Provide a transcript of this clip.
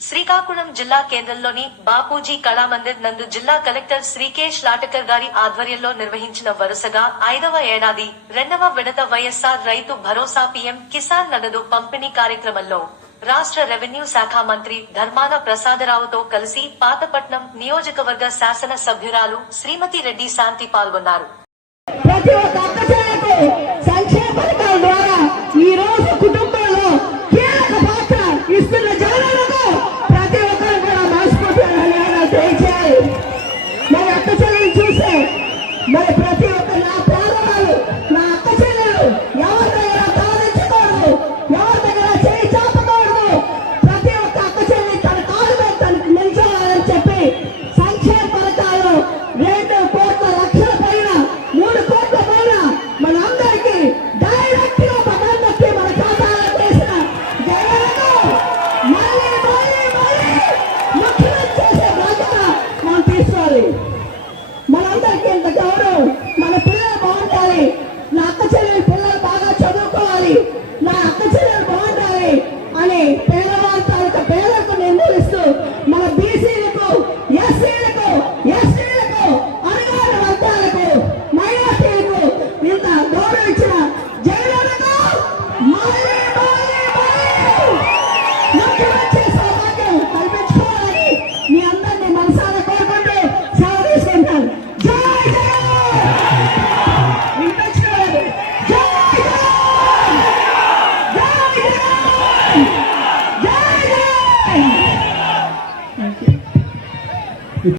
శ్రీకాకుళం జిల్లా కేంద్రంలోని బాపూజీ కళామందిర్ నందు జిల్లా కలెక్టర్ శ్రీకేష్ లాటకర్ గారి ఆధ్వర్యంలో నిర్వహించిన వరుసగా ఐదవ ఏడాది రెండవ విడత వైఎస్ఆర్ రైతు భరోసా పీఎం కిసాన్ నగదు పంపిణీ కార్యక్రమంలో రాష్ట్ర రెవెన్యూ శాఖ మంత్రి ధర్మాన ప్రసాదరావుతో కలిసి పాతపట్నం నియోజకవర్గ శాసన సభ్యురాలు శ్రీమతి రెడ్డి శాంతి పాల్గొన్నారు. dai, prego. మన పిల్లలు బాగుంటారు We've been good. Jai